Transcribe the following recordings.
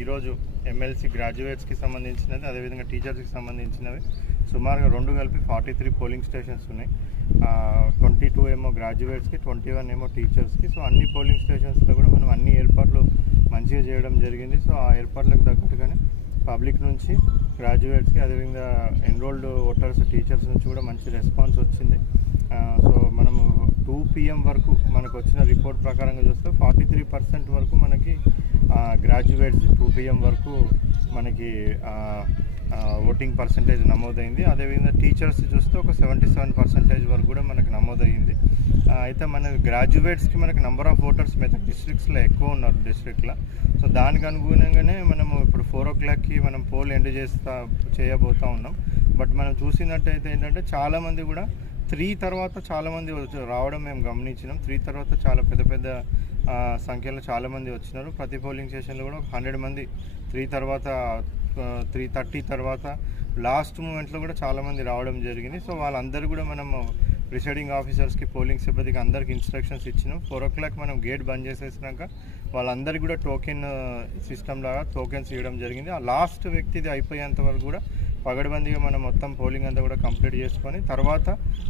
ఈరోజు ఎమ్మెల్సీ గ్రాడ్యుయేట్స్కి సంబంధించినది, అదేవిధంగా టీచర్స్కి సంబంధించినవి సుమారుగా 2 కలిపి 43 పోలింగ్ స్టేషన్స్ ఉన్నాయి. 22 ఏమో గ్రాడ్యుయేట్స్కి, 21 ఏమో టీచర్స్కి. సో అన్ని పోలింగ్ స్టేషన్స్లో కూడా మనం అన్ని ఏర్పాట్లు మంచిగా చేయడం జరిగింది. సో ఆ ఏర్పాట్లకు తగ్గట్టుగానే పబ్లిక్ నుంచి, గ్రాడ్యుయేట్స్కి, అదేవిధంగా ఎన్రోల్డ్ ఓటర్స్, టీచర్స్ నుంచి కూడా మంచి రెస్పాన్స్ వచ్చింది. సో మనము 2 PM వరకు మనకు వచ్చిన రిపోర్ట్ ప్రకారంగా చూస్తే 43% వరకు మనకి గ్రాడ్యుయేట్స్ 2 PM వరకు మనకి ఓటింగ్ పర్సంటేజ్ నమోదైంది. అదేవిధంగా టీచర్స్ చూస్తే ఒక 77% వరకు కూడా మనకు నమోదైంది. అయితే మన గ్రాడ్యుయేట్స్కి మనకి నెంబర్ ఆఫ్ ఓటర్స్ మెదక్ డిస్ట్రిక్ట్స్లో ఎక్కువ ఉన్నారు డిస్ట్రిక్ట్లో. సో దానికి అనుగుణంగానే మనము ఇప్పుడు 4 o'clockకి మనం పోల్ ఎండ్ చేయబోతూ ఉన్నాం. బట్ మనం చూసినట్టయితే ఏంటంటే చాలామంది కూడా 3 తర్వాత చాలామంది రావడం మేము గమనించినాం. 3 తర్వాత చాలా పెద్ద సంఖ్యలో చాలామంది వచ్చినారు. ప్రతి పోలింగ్ స్టేషన్లో కూడా 100 మంది 3 తర్వాత, 3:30 తర్వాత లాస్ట్ మూమెంట్లో కూడా చాలామంది రావడం జరిగింది. సో వాళ్ళందరూ కూడా మనము ప్రిసైడింగ్ ఆఫీసర్స్కి, పోలింగ్ సిబ్బందికి అందరికి ఇన్స్ట్రక్షన్స్ ఇచ్చినాం. 4 o'clock మనం గేట్ బంద్ చేసేసినాక వాళ్ళందరికీ కూడా టోకెన్ సిస్టమ్ లాగా టోకెన్స్ ఇవ్వడం జరిగింది. ఆ లాస్ట్ వ్యక్తిది అయిపోయేంత వరకు కూడా పగడబందీగా మనం మొత్తం పోలింగ్ అంతా కూడా కంప్లీట్ చేసుకొని తర్వాత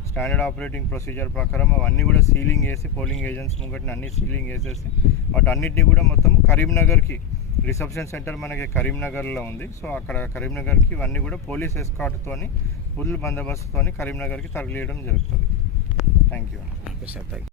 స్టాండర్డ్ ఆపరేటింగ్ ప్రొసీజర్ ప్రకారం అవన్నీ కూడా సీలింగ్ వేసి, పోలింగ్ ఏజెంట్స్ ముంగటిని అన్ని సీలింగ్ వేసేసి వాటన్నిటిని కూడా మొత్తం కరీంనగర్కి, రిసెప్షన్ సెంటర్ మనకి కరీంనగర్లో ఉంది. సో అక్కడ కరీంనగర్కి ఇవన్నీ కూడా పోలీస్ ఎస్కార్ట్తోని, ఫుల్ బందోబస్తుతోని కరీంనగర్కి తరలియడం జరుగుతుంది. Thank you.